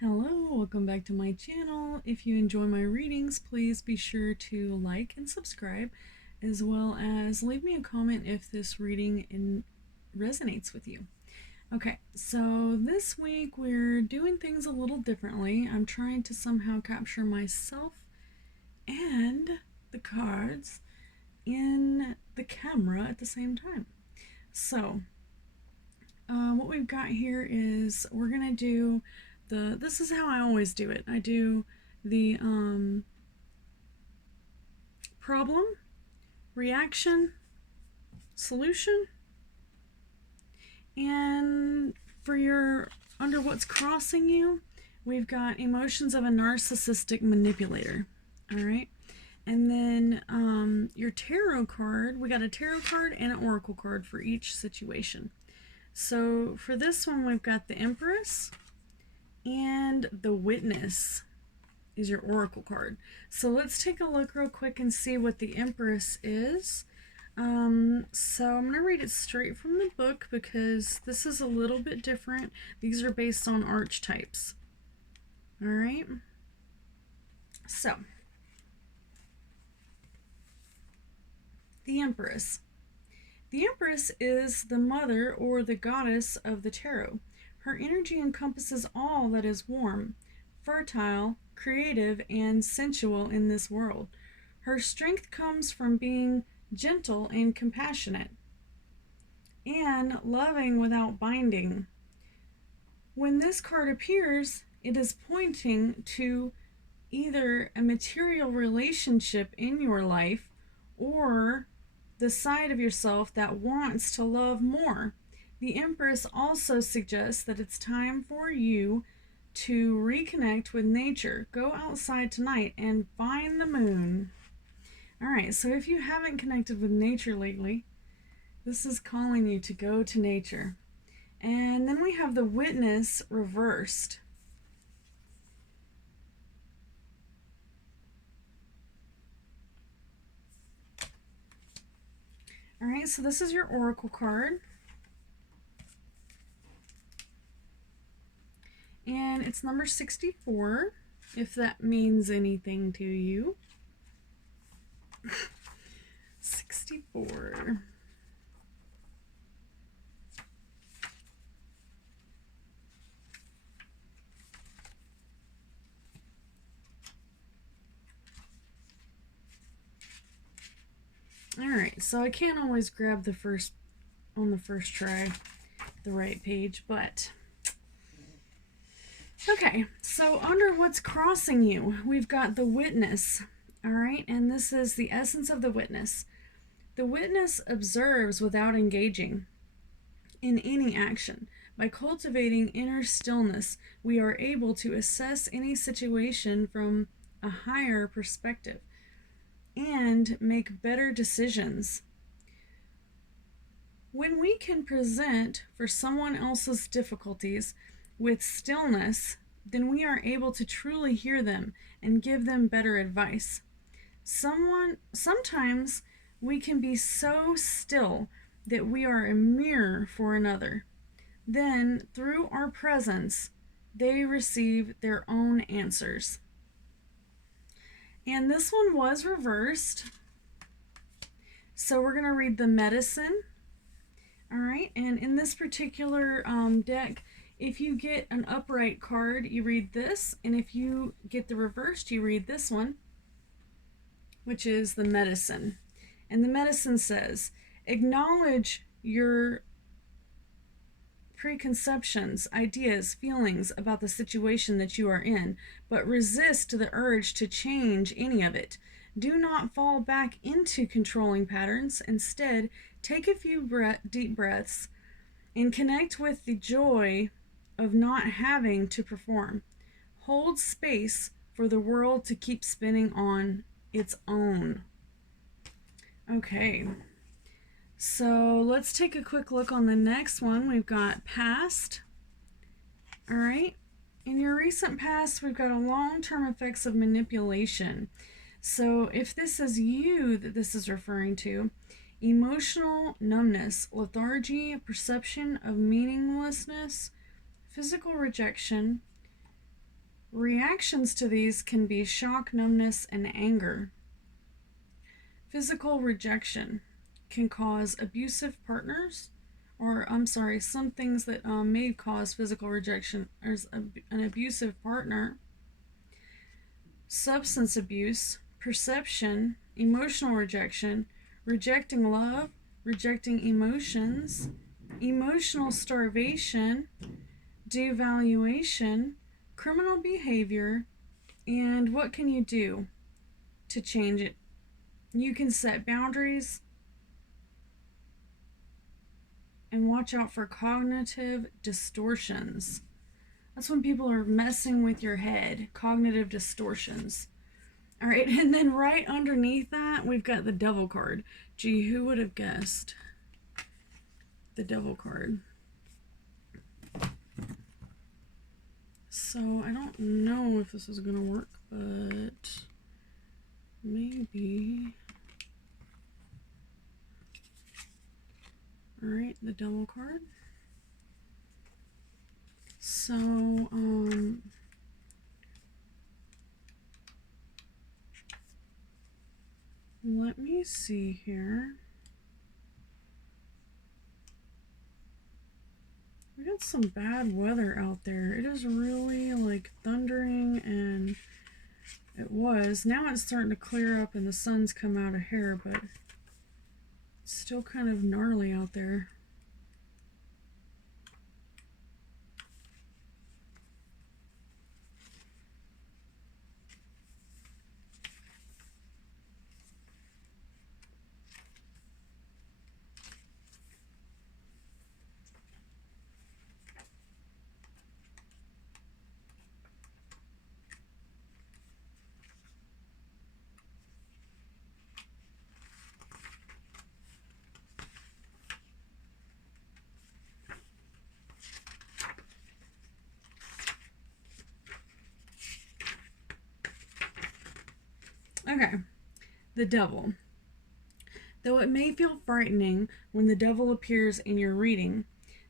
Hello, welcome back to my channel. If you enjoy my readings, please be sure to like and subscribe, as well as leave me a comment if this reading resonates with you. Okay, so this week we're doing things a little differently. I'm trying to somehow capture myself and the cards in the camera at the same time. So, what we've got here is we're gonna do this is how I always do it. I do the problem, reaction, solution, and for your under what's crossing you, we've got emotions of a narcissistic manipulator. All right. And then your tarot card, we got a tarot card and an oracle card for each situation. So for this one, we've got the Empress and the Witness is your oracle card. So let's take a look real quick and see what the Empress is. So I'm going to read it straight from the book because this is a little bit different. These are based on archetypes. All right. So the Empress. The Empress is the mother or the goddess of the tarot. Her energy encompasses all that is warm, fertile, creative, and sensual in this world. Her strength comes from being gentle and compassionate, and loving without binding. When this card appears, it is pointing to either a material relationship in your life or the side of yourself that wants to love more. The Empress also suggests that it's time for you to reconnect with nature. Go outside tonight and find the moon. Alright, so if you haven't connected with nature lately, this is calling you to go to nature. And then we have the Witness reversed. Alright, so this is your oracle card. And it's number 64, if that means anything to you. 64. Alright, so I can't always grab on the first try, the right page, but okay, so under what's crossing you, we've got the Witness. All right, and this is the essence of the Witness. The Witness observes without engaging in any action. By cultivating inner stillness, we are able to assess any situation from a higher perspective and make better decisions. When we can present for someone else's difficulties with stillness, then we are able to truly hear them and give them better advice. Sometimes we can be so still that we are a mirror for another. Then, through our presence, they receive their own answers. And this one was reversed. So we're going to read the Medicine. All right, and in this particular deck, if you get an upright card, you read this, and if you get the reversed, you read this one, which is the Medicine. And the Medicine says, acknowledge your preconceptions, ideas, feelings about the situation that you are in, but resist the urge to change any of it. Do not fall back into controlling patterns. Instead, take a few deep breaths and connect with the joy of not having to perform. Hold space for the world to keep spinning on its own. Okay, so let's take a quick look on the next one. We've got past. All right, in your recent past, we've got a long-term effects of manipulation. So if this is you that this is referring to, emotional numbness, lethargy, perception of meaninglessness, physical rejection, Reactions to these can be shock, numbness, and anger. Physical rejection can cause abusive partners, or some things that may cause physical rejection is an abusive partner, substance abuse, perception, emotional rejection, rejecting love, rejecting emotions, emotional starvation, devaluation, criminal behavior, and what can you do to change it? You can set boundaries and watch out for cognitive distortions. That's when people are messing with your head, cognitive distortions. All right, and then right underneath that, we've got the Devil card. Gee, who would have guessed the Devil card? So I don't know if this is going to work, but maybe. All right, the Devil card. So, let me see here. We got some bad weather out there. It is really like thundering, and it was. Now it's starting to clear up and the sun's come out of here, but it's still kind of gnarly out there. Okay, the Devil. Though it may feel frightening when the Devil appears in your reading,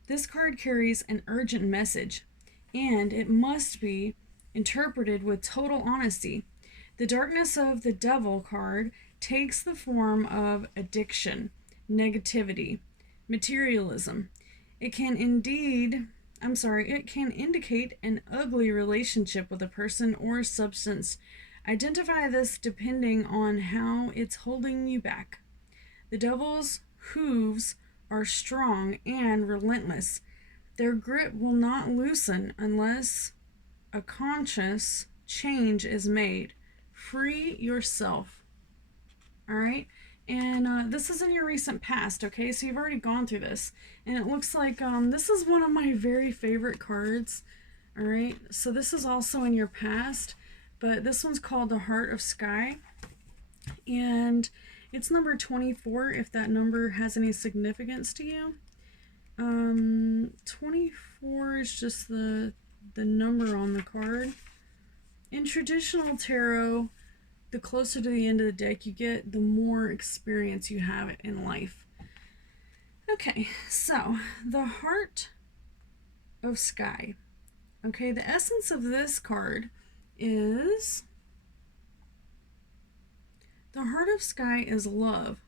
this card carries an urgent message, and it must be interpreted with total honesty. The darkness of the Devil card takes the form of addiction, negativity, materialism. It can indicate an ugly relationship with a person or substance. Identify this depending on how it's holding you back. The Devil's hooves are strong and relentless. Their grip will not loosen unless a conscious change is made. Free yourself. All right? And this is in your recent past, okay? So you've already gone through this. And it looks like this is one of my very favorite cards. All right? So this is also in your past. But this one's called the Heart of Sky. And it's number 24, if that number has any significance to you. 24 is just the number on the card. In traditional tarot, the closer to the end of the deck you get, the more experience you have in life. Okay, so the Heart of Sky. Okay, the essence of this card is the Heart of Sky is love.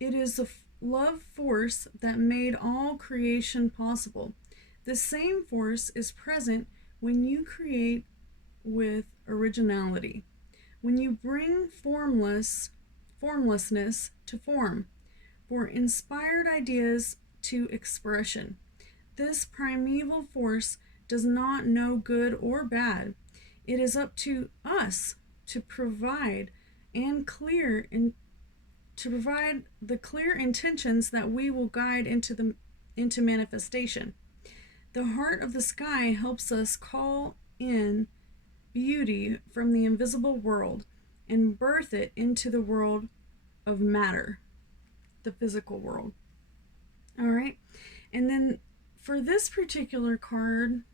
It is the love force that made all creation possible. The same force is present when you create with originality, when you bring formlessness to form, for inspired ideas to expression. This primeval force does not know good or bad. It is up to us to provide the clear intentions that we will guide into manifestation. The Heart of the Sky helps us call in beauty from the invisible world and birth it into the world of matter, the physical world. All right, and then for this particular card,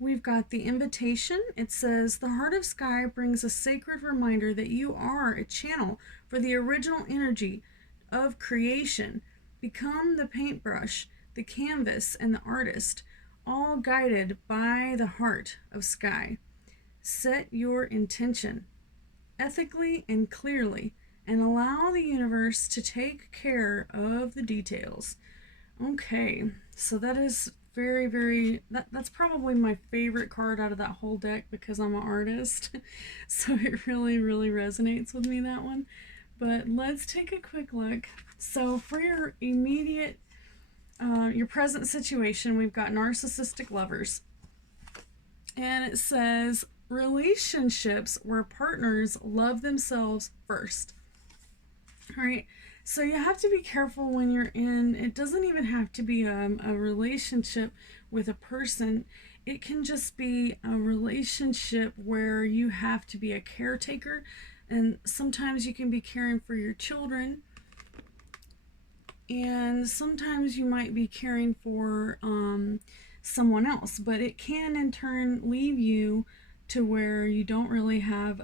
we've got the invitation. It says, the Heart of Sky brings a sacred reminder that you are a channel for the original energy of creation. Become the paintbrush, the canvas, and the artist. all guided by the heart of sky. Set your intention ethically and clearly, and allow the universe to take care of the details. Okay, so that is that's probably my favorite card out of that whole deck because I'm an artist. So it really resonates with me, that one. But let's take a quick look. So for your immediate, your present situation, we've got narcissistic lovers. And it says relationships where partners love themselves first. All right. So you have to be careful when you're in, it doesn't even have to be a relationship with a person. It can just be a relationship where you have to be a caretaker. And sometimes you can be caring for your children. And sometimes you might be caring for someone else. But it can in turn leave you to where you don't really have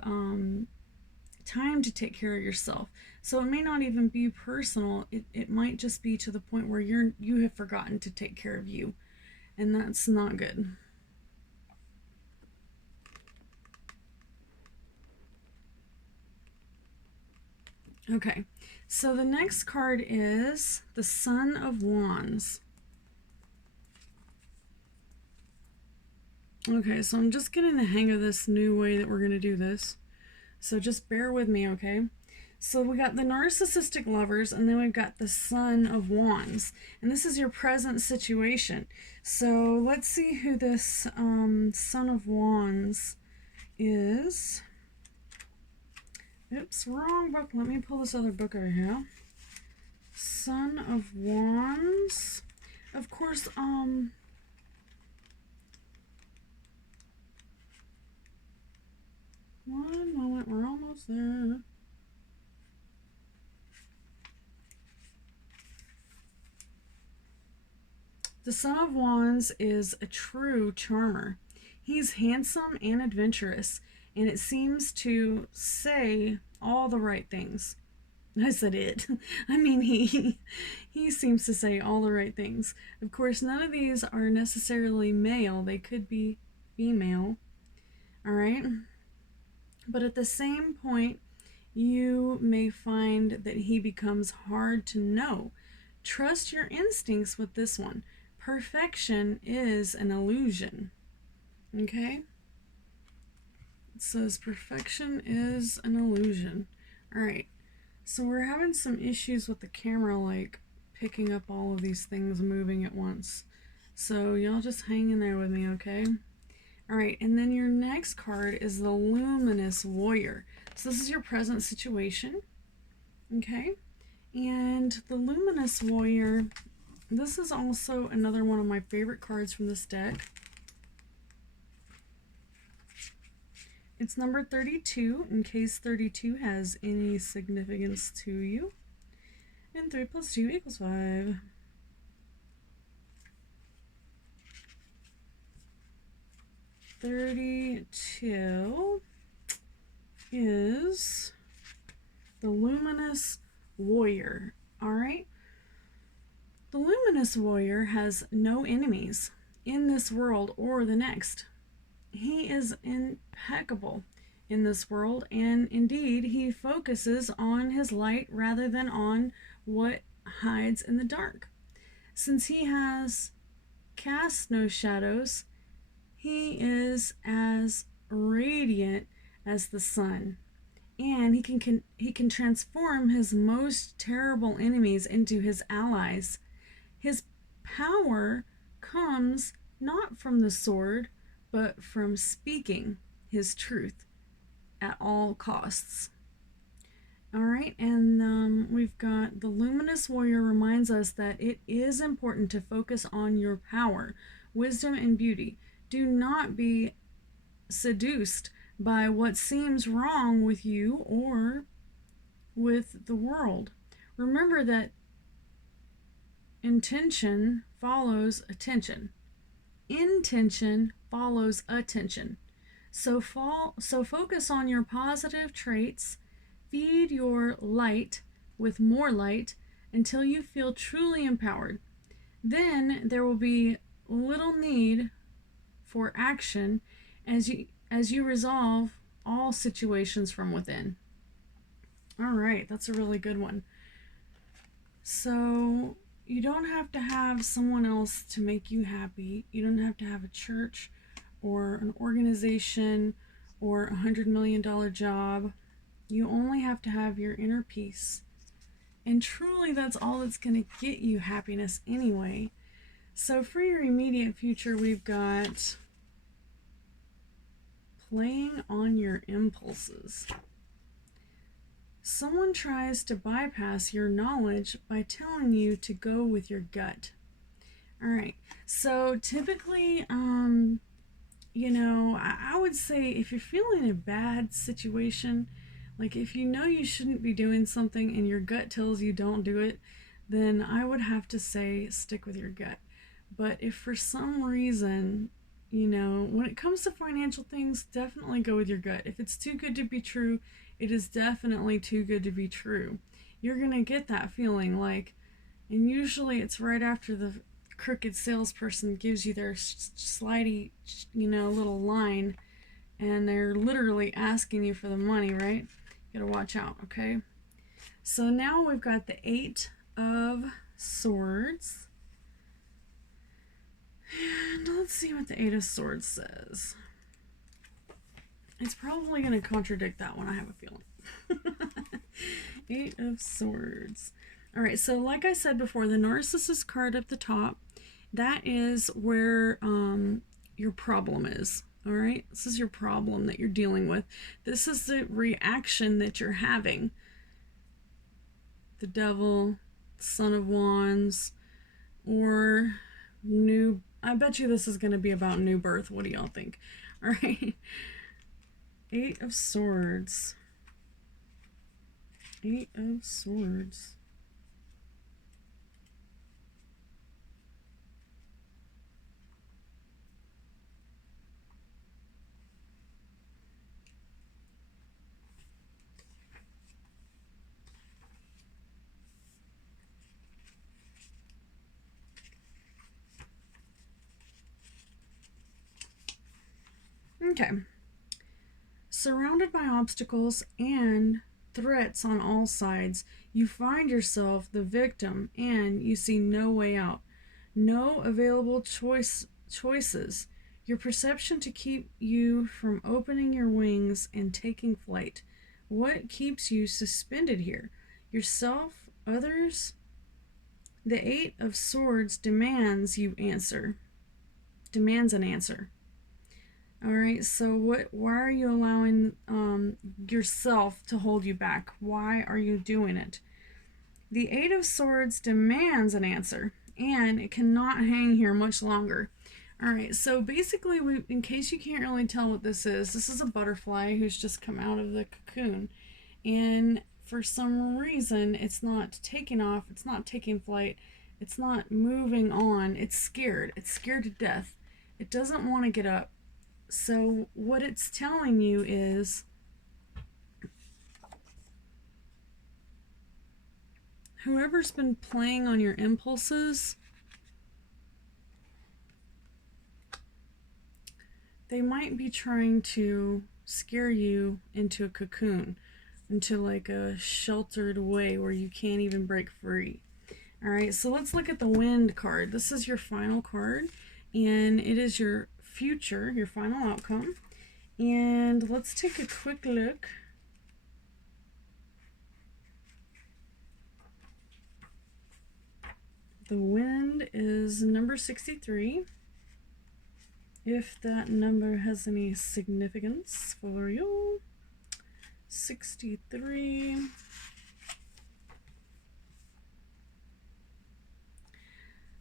time to take care of yourself. So it may not even be personal. It might just be to the point where you have forgotten to take care of you, and that's not good. Okay, so the next card is the Son of Wands. Okay, so I'm just getting the hang of this new way that we're going to do this. So just bear with me, okay? So we got the narcissistic lovers, and then we've got the Son of Wands. And this is your present situation. So let's see who this Son of Wands is. Oops, wrong book. Let me pull this other book over here. Son of Wands. Of course, one moment, we're almost there. The Son of Wands is a true charmer. He's handsome and adventurous, and it seems to say all the right things. I said it. I mean he seems to say all the right things. Of course, none of these are necessarily male. They could be female. All right? But at the same point, you may find that he becomes hard to know. Trust your instincts with this one. Perfection is an illusion. Okay? It says perfection is an illusion. Alright. So we're having some issues with the camera, like picking up all of these things moving at once. So y'all just hang in there with me, okay? Alright, and then your next card is the Luminous Warrior. So this is your present situation. Okay? And the Luminous Warrior, this is also another one of my favorite cards from this deck. It's number 32, in case 32 has any significance to you. And 3 plus 2 equals 5. $32 is the Luminous Warrior. Alright? The Luminous Warrior has no enemies in this world or the next. He is impeccable in this world, and indeed he focuses on his light rather than on what hides in the dark. Since he has cast no shadows, he is as radiant as the sun, and he can transform his most terrible enemies into his allies. His power comes not from the sword, but from speaking his truth at all costs. Alright, and we've got the Luminous Warrior reminds us that it is important to focus on your power, wisdom, and beauty. Do not be seduced by what seems wrong with you or with the world. Remember that intention follows attention. Intention follows attention. So focus on your positive traits. Feed your light with more light until you feel truly empowered. Then there will be little need for action as you resolve all situations from within. All right, that's a really good one. So, you don't have to have someone else to make you happy. You don't have to have a church or an organization or $100 million job. You only have to have your inner peace. And truly, that's all that's going to get you happiness anyway. So, for your immediate future, we've got playing on your impulses. Someone tries to bypass your knowledge by telling you to go with your gut. All right. So typically, I would say if you're feeling a bad situation, like if you know you shouldn't be doing something and your gut tells you don't do it, then I would have to say stick with your gut. But if for some reason, when it comes to financial things, definitely go with your gut. If it's too good to be true, it is definitely too good to be true. You're going to get that feeling and usually it's right after the crooked salesperson gives you their slidey, little line, and they're literally asking you for the money, right? You gotta watch out, okay? So now we've got the 8 of Swords. And let's see what the 8 of Swords says. It's probably going to contradict that one, I have a feeling. 8 of Swords. Alright, so like I said before, the Narcissist card at the top, that is where your problem is. Alright, this is your problem that you're dealing with. This is the reaction that you're having. The Devil, Son of Wands, or new... I bet you this is going to be about new birth. What do y'all think? Alright. 8 of Swords. 8 of Swords. Okay. Surrounded by obstacles and threats on all sides, you find yourself the victim and you see no way out. No available choices. Your perception to keep you from opening your wings and taking flight. What keeps you suspended here? Yourself? Others? The 8 of Swords demands you answer. Demands an answer. Alright, so why are you allowing yourself to hold you back? Why are you doing it? The 8 of Swords demands an answer, and it cannot hang here much longer. Alright, so basically, in case you can't really tell what this is a butterfly who's just come out of the cocoon. And for some reason, it's not taking off, it's not taking flight, it's not moving on, it's scared. It's scared to death. It doesn't want to get up. So what it's telling you is whoever's been playing on your impulses, they might be trying to scare you into a cocoon, into like a sheltered way where you can't even break free. Alright, so let's look at the Wind card. This is your final card, and it is your future, your final outcome. And let's take a quick look. The Wind is number 63. If that number has any significance for you. 63.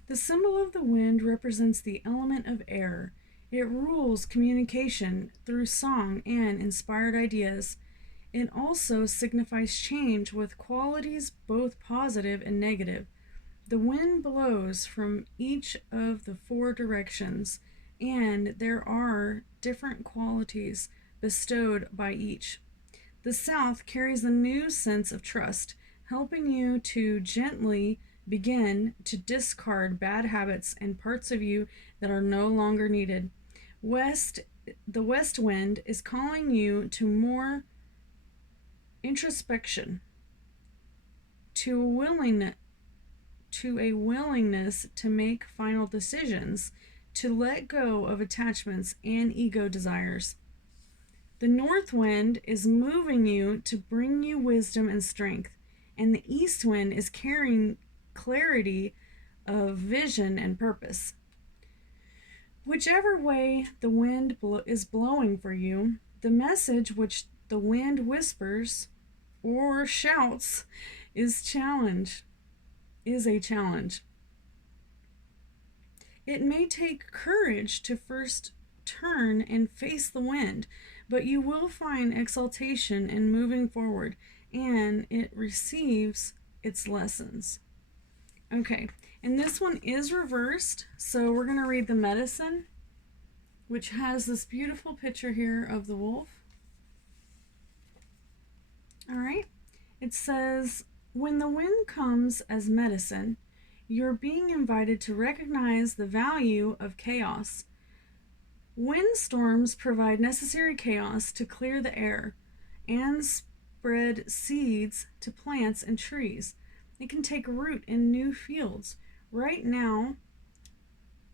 The symbol of the wind represents the element of air. It rules communication through song and inspired ideas. It also signifies change with qualities both positive and negative. The wind blows from each of the 4 directions, and there are different qualities bestowed by each. The south carries a new sense of trust, helping you to gently begin to discard bad habits and parts of you that are no longer needed. The west wind is calling you to more introspection, to a willingness to make final decisions, to let go of attachments and ego desires. The north wind is moving you to bring you wisdom and strength, and the east wind is carrying clarity of vision and purpose. Whichever way the wind is blowing for you, the message which the wind whispers or shouts is a challenge. It may take courage to first turn and face the wind, but you will find exaltation in moving forward, and it receives its lessons. Okay, and this one is reversed, so we're going to read the medicine, which has this beautiful picture here of the wolf. All right, it says, when the wind comes as medicine, you're being invited to recognize the value of chaos. Windstorms provide necessary chaos to clear the air and spread seeds to plants and trees. It can take root in new fields. Right now,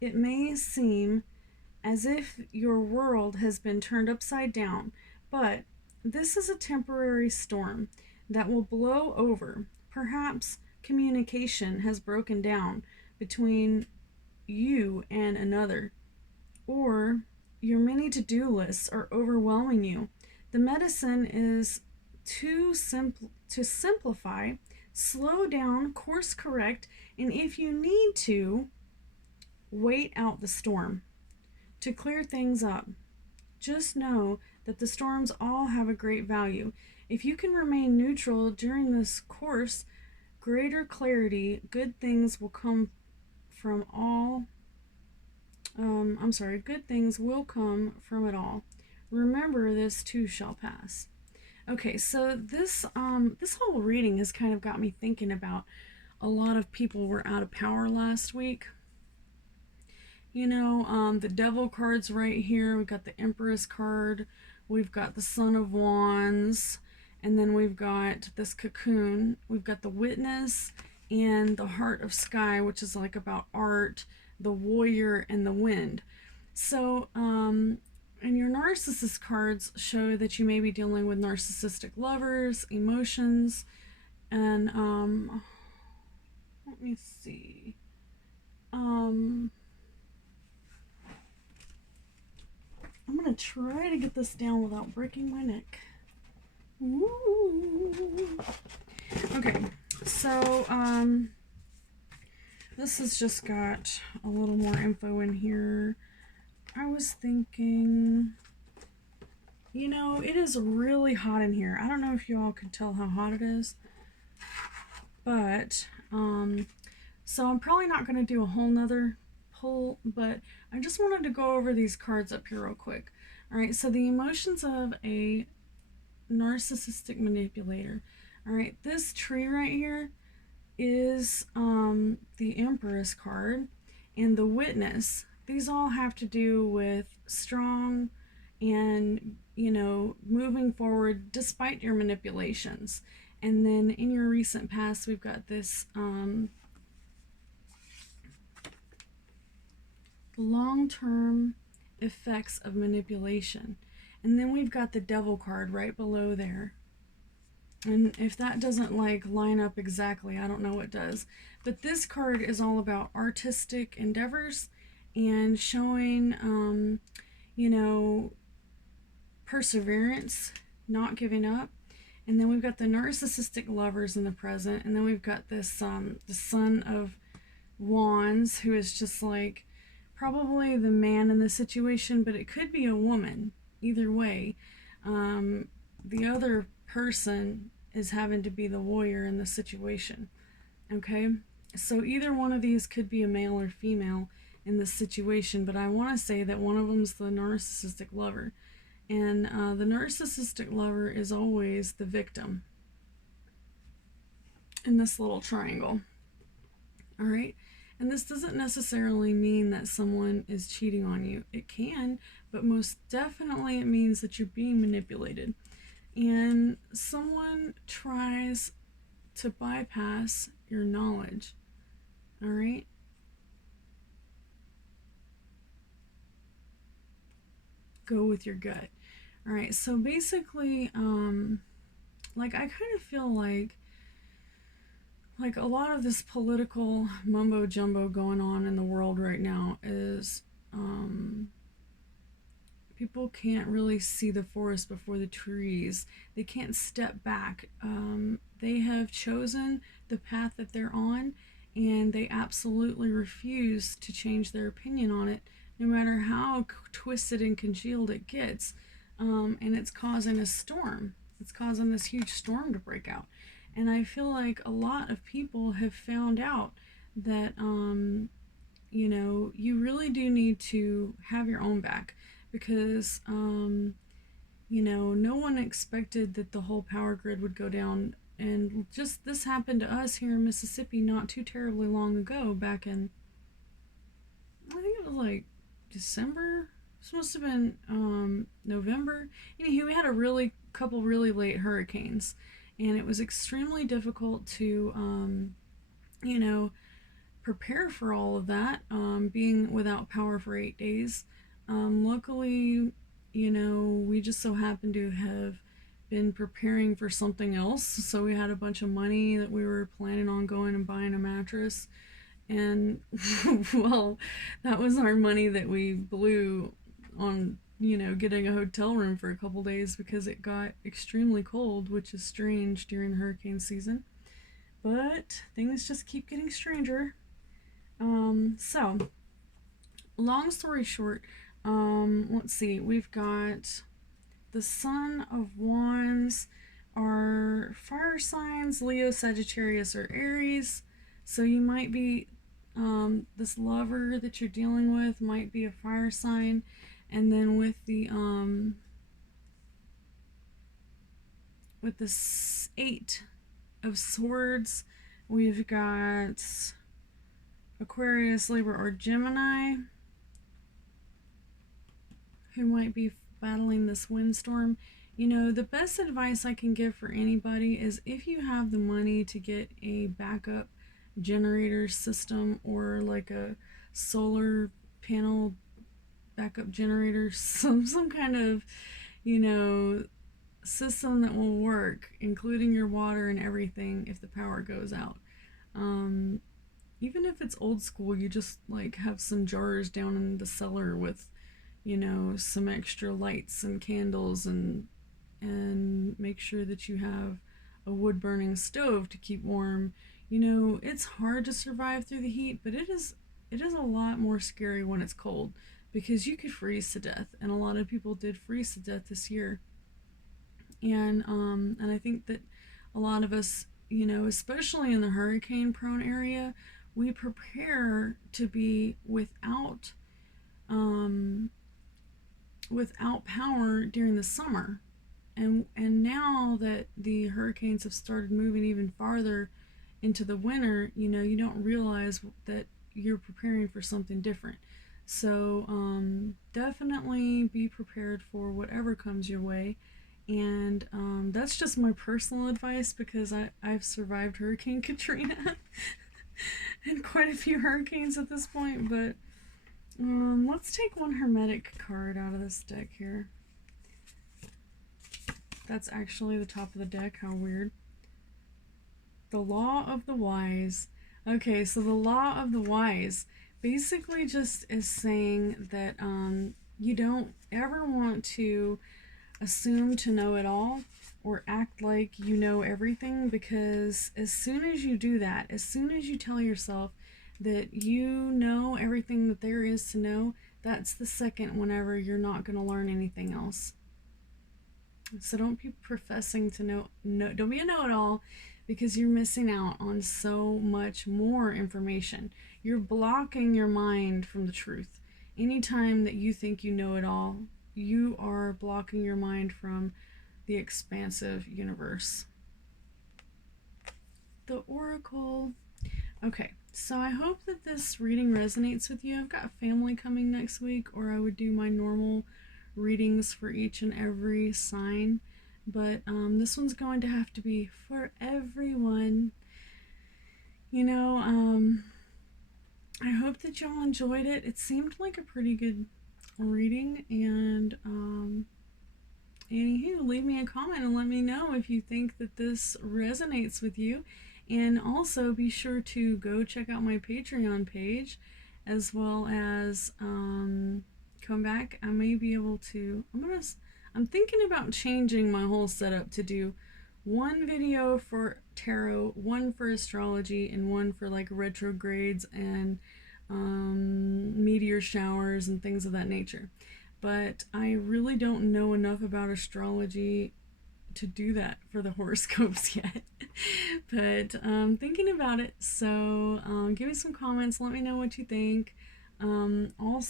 it may seem as if your world has been turned upside down, but this is a temporary storm that will blow over. Perhaps communication has broken down between you and another, or your many to-do lists are overwhelming you. The medicine is to simplify, slow down, course correct, and if you need to, wait out the storm to clear things up. Just know that the storms all have a great value. If you can remain neutral during this course, greater clarity, good things will come from all. Good things will come from it all. Remember, this too shall pass. Okay, so this whole reading has kind of got me thinking about a lot of people were out of power last week. You know, the Devil card's right here. We've got the Empress card. We've got the Son of Wands. And then we've got this Cocoon. We've got the Witness and the Heart of Sky, which is like about art, the Warrior, and the Wind. So, and your Narcissist cards show that you may be dealing with narcissistic lovers, emotions, and, let me see. I'm going to try to get this down without breaking my neck. Ooh. Okay, so, this has just got a little more info in here. I was thinking, you know, it is really hot in here. I don't know if you all can tell how hot it is, but, so I'm probably not going to do a whole nother pull, but I just wanted to go over these cards up here real quick. All right, so the emotions of a narcissistic manipulator. All right, this tree right here is the Empress card, and the Witness. These all have to do with strong and, you know, moving forward despite your manipulations. And then in your recent past, we've got this long-term effects of manipulation. And then we've got the Devil card right below there. And if that doesn't like line up exactly, I don't know what does. But this card is all about artistic endeavors and showing, you know, perseverance, not giving up. And then we've got the narcissistic lovers in the present. And then we've got this, the Son of Wands, who is just like probably the man in the situation, but it could be a woman. Either way, the other person is having to be the warrior in the situation. Okay, so either one of these could be a male or female in this situation, but I want to say that one of them's the narcissistic lover, and the narcissistic lover is always the victim in this little triangle. All right, And this doesn't necessarily mean that someone is cheating on you. It can, but most definitely it means that you're being manipulated. And someone tries to bypass your knowledge. All right? Go with your gut. All right, so basically, like I kind of feel like a lot of this political mumbo jumbo going on in the world right now is people can't really see the forest before the trees. They can't step back. They have chosen the path that they're on, and they absolutely refuse to change their opinion on it, no matter how twisted and congealed it gets. And it's causing a storm. It's causing this huge storm to break out. And I feel like a lot of people have found out that, you really do need to have your own back because, no one expected that the whole power grid would go down. And just this happened to us here in Mississippi not too terribly long ago, back in, I think it was like December. This must have been November. Anywho, we had a couple really late hurricanes, and it was extremely difficult to, you know, prepare for all of that, being without power for 8 days. Luckily, we just so happened to have been preparing for something else. So we had a bunch of money that we were planning on going and buying a mattress. And, well, that was our money that we blew on, getting a hotel room for a couple days because it got extremely cold, which is strange during hurricane season. But things just keep getting stranger. So, long story short, let's see, we've got the Son of Wands, our fire signs, Leo, Sagittarius, or Aries. So you might be, this lover that you're dealing with might be a fire sign. And then with the, Eight of Swords, we've got Aquarius, Libra, or Gemini, who might be battling this windstorm. The best advice I can give for anybody is if you have the money to get a backup generator system or like a solar panel backup generator, some kind of, system that will work, including your water and everything if the power goes out. Even if it's old school, you just like have some jars down in the cellar with, some extra lights and candles, and make sure that you have a wood burning stove to keep warm. It's hard to survive through the heat, but it is a lot more scary when it's cold because you could freeze to death, and a lot of people did freeze to death this year. And I think that a lot of us, especially in the hurricane prone area, we prepare to be without power during the summer. And now that the hurricanes have started moving even farther into the winter, you don't realize that you're preparing for something different. So definitely be prepared for whatever comes your way. And that's just my personal advice because I've survived Hurricane Katrina and quite a few hurricanes at this point. But let's take one Hermetic card out of this deck here. That's actually the top of the deck. How weird. The Law of the Wise. Okay, so the Law of the Wise basically just is saying that you don't ever want to assume to know it all or act like you know everything, because as soon as you do that, as soon as you tell yourself that you know everything that there is to know, that's the second whenever you're not going to learn anything else. So don't be professing to know, don't be a know-it-all, because you're missing out on so much more information. You're blocking your mind from the truth. Anytime that you think you know it all, you are blocking your mind from the expansive universe. The Oracle. Okay, so I hope that this reading resonates with you. I've got family coming next week, or I would do my normal readings for each and every sign. But this one's going to have to be for everyone. You know, I hope that y'all enjoyed it. It seemed like a pretty good reading, and anywho, leave me a comment and let me know if you think that this resonates with you. And also be sure to go check out my Patreon page, as well as come back. I may be able to. I'm thinking about changing my whole setup to do one video for tarot, one for astrology, and one for like retrogrades and meteor showers and things of that nature. But I really don't know enough about astrology to do that for the horoscopes yet. But thinking about it, so give me some comments, let me know what you think. I will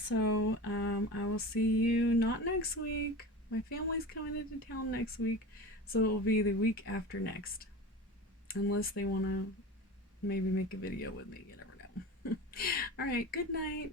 see you not next week. My family's coming into town next week, so it will be the week after next. Unless they want to maybe make a video with me, you never know. All right, good night.